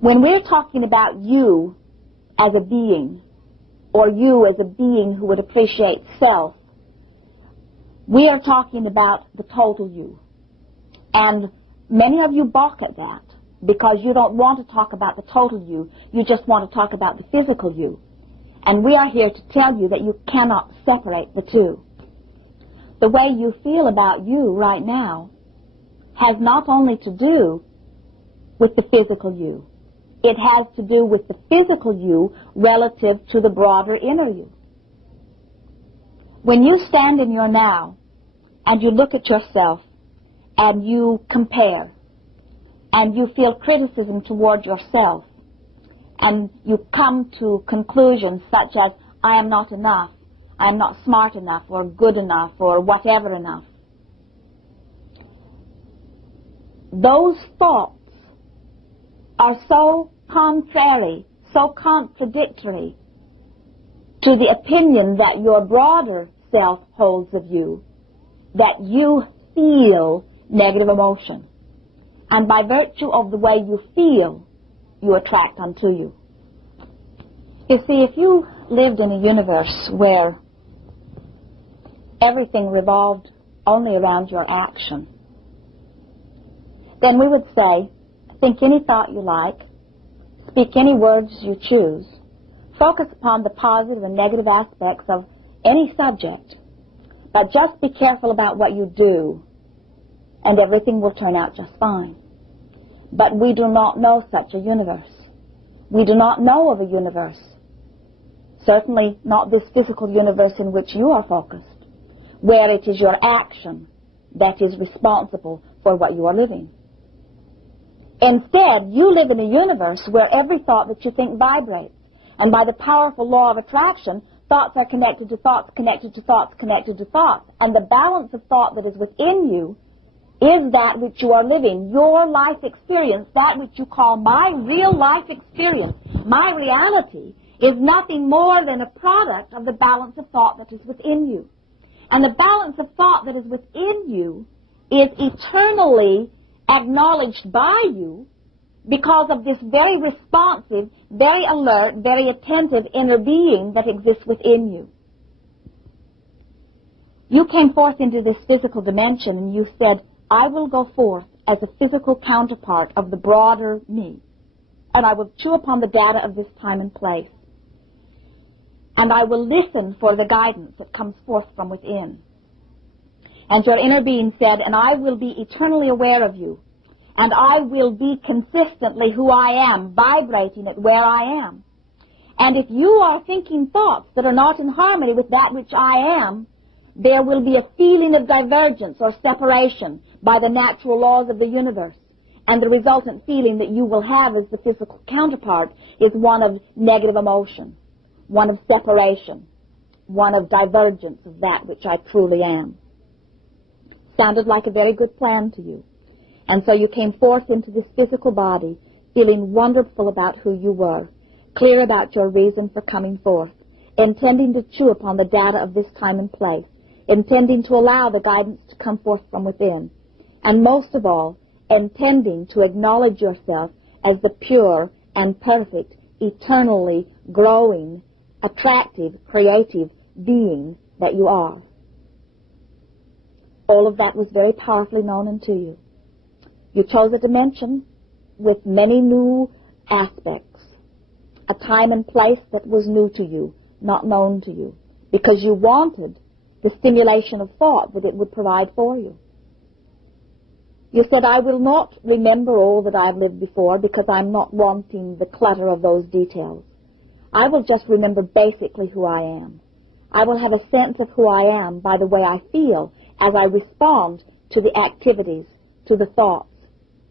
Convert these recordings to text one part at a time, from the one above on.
When we're talking about you as a being, or you as a being who would appreciate self, we are talking about the total you. And many of you balk at that because you don't want to talk about the total you. You just want to talk about the physical you. And we are here to tell you that you cannot separate the two. The way you feel about you right now has not only to do with the physical you. It has to do with the physical you relative to the broader inner you. When you stand in your now and you look at yourself and you compare and you feel criticism toward yourself and you come to conclusions such as, I am not enough, I am not smart enough or good enough or whatever enough, those thoughts are so contrary, so contradictory to the opinion that your broader self holds of you, that you feel negative emotion. And by virtue of the way you feel, you attract unto you. You see, if you lived in a universe where everything revolved only around your action, then we would say, think any thought you like, speak any words you choose, focus upon the positive and negative aspects of any subject, but just be careful about what you do, and everything will turn out just fine. But we do not know such a universe. We do not know of a universe, certainly not this physical universe in which you are focused, where it is your action that is responsible for what you are living. Instead, you live in a universe where every thought that you think vibrates. And by the powerful law of attraction, thoughts are connected to thoughts, connected to thoughts, connected to thoughts. And the balance of thought that is within you is that which you are living. Your life experience, that which you call my real life experience, my reality, is nothing more than a product of the balance of thought that is within you. And the balance of thought that is within you is eternally acknowledged by you because of this very responsive, very alert, very attentive inner being that exists within you. You came forth into this physical dimension and you said, I will go forth as a physical counterpart of the broader me, and I will chew upon the data of this time and place, and I will listen for the guidance that comes forth from within. And your inner being said, and I will be eternally aware of you, and I will be consistently who I am, vibrating at where I am. And if you are thinking thoughts that are not in harmony with that which I am, there will be a feeling of divergence or separation by the natural laws of the universe. And the resultant feeling that you will have as the physical counterpart is one of negative emotion, one of separation, one of divergence of that which I truly am. Sounded like a very good plan to you. And so you came forth into this physical body, feeling wonderful about who you were, clear about your reason for coming forth, intending to chew upon the data of this time and place, intending to allow the guidance to come forth from within, and most of all, intending to acknowledge yourself as the pure and perfect, eternally growing, attractive, creative being that you are. All of that was very powerfully known unto you. You chose a dimension with many new aspects, a time and place that was new to you, not known to you, because you wanted the stimulation of thought that it would provide for you. You said, I will not remember all that I've lived before because I'm not wanting the clutter of those details. I will just remember basically who I am. I will have a sense of who I am by the way I feel as I respond to the activities, to the thoughts.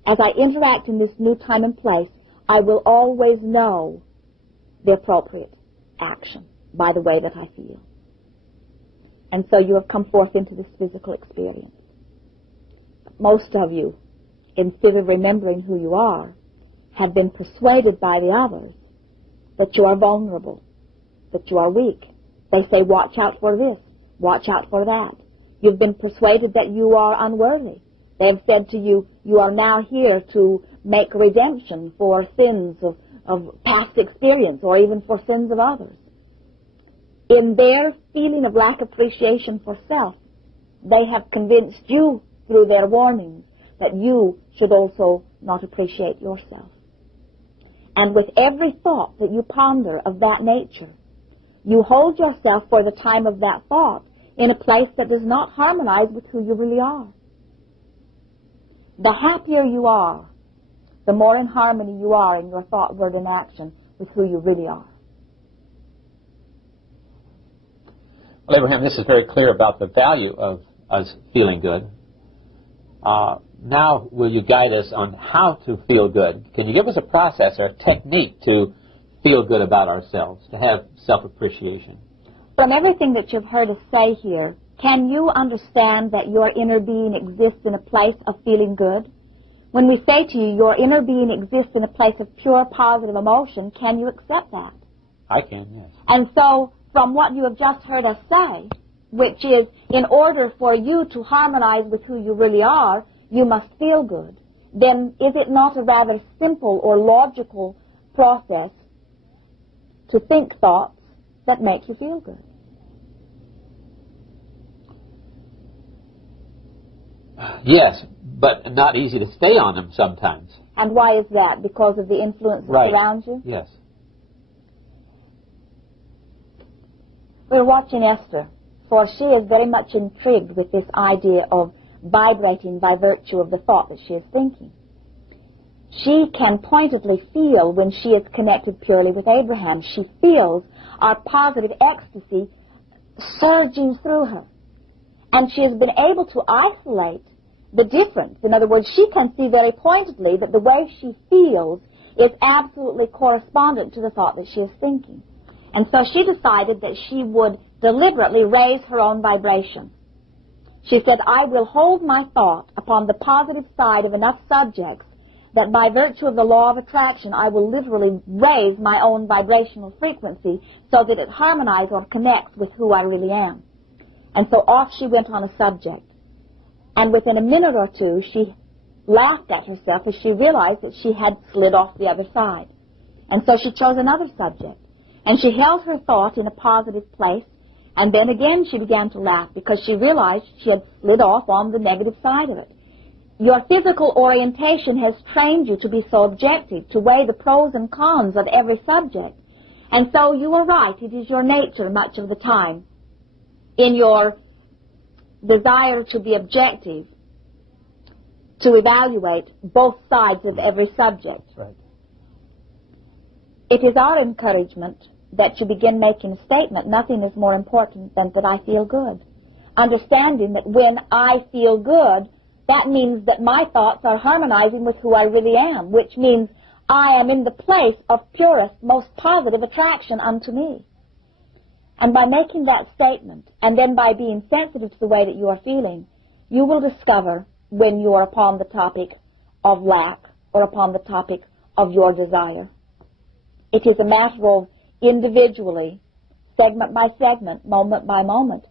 As I interact in this new time and place, I will always know the appropriate action by the way that I feel. And so you have come forth into this physical experience. Most of you, instead of remembering who you are, have been persuaded by the others that you are vulnerable, that you are weak. They say, watch out for this, watch out for that. You've been persuaded that you are unworthy. They have said to you, you are now here to make redemption for sins of past experience or even for sins of others. In their feeling of lack of appreciation for self, they have convinced you through their warnings that you should also not appreciate yourself. And with every thought that you ponder of that nature, you hold yourself for the time of that thought in a place that does not harmonize with who you really are. The happier you are, the more in harmony you are in your thought, word, and action with who you really are. Well, Abraham, this is very clear about the value of us feeling good. Now, will you guide us on how to feel good? Can you give us a process or a technique to feel good about ourselves, to have self-appreciation? From everything that you've heard us say here, can you understand that your inner being exists in a place of feeling good? When we say to you, your inner being exists in a place of pure positive emotion, can you accept that? I can, yes. And so, from what you have just heard us say, which is, in order for you to harmonize with who you really are, you must feel good, then is it not a rather simple or logical process to think thoughts that make you feel good? Yes, but not easy to stay on them sometimes. And why is that? Because of the influence that surrounds you? Yes. We're watching Esther, for she is very much intrigued with this idea of vibrating by virtue of the thought that she is thinking. She can pointedly feel when she is connected purely with Abraham. She feels our positive ecstasy surging through her. And she has been able to isolate the difference. In other words, she can see very pointedly that the way she feels is absolutely correspondent to the thought that she is thinking. And so she decided that she would deliberately raise her own vibration. She said, I will hold my thought upon the positive side of enough subjects that by virtue of the law of attraction, I will literally raise my own vibrational frequency so that it harmonizes or connects with who I really am. And so off she went on a subject. And within a minute or two, she laughed at herself as she realized that she had slid off the other side. And so she chose another subject. And she held her thought in a positive place. And then again she began to laugh because she realized she had slid off on the negative side of it. Your physical orientation has trained you to be so objective, to weigh the pros and cons of every subject. And so you are right, it is your nature much of the time, in your desire to be objective, to evaluate both sides of every subject. Right. It is our encouragement that you begin making a statement, nothing is more important than that I feel good. Understanding that when I feel good, that means that my thoughts are harmonizing with who I really am, which means I am in the place of purest, most positive attraction unto me. And by making that statement, and then by being sensitive to the way that you are feeling, you will discover when you are upon the topic of lack or upon the topic of your desire. It is a matter of individually, segment by segment, moment by moment,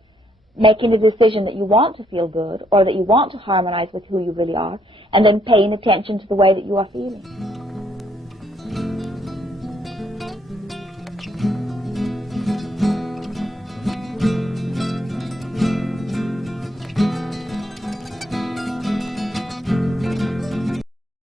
making a decision that you want to feel good or that you want to harmonize with who you really are, and then paying attention to the way that you are feeling.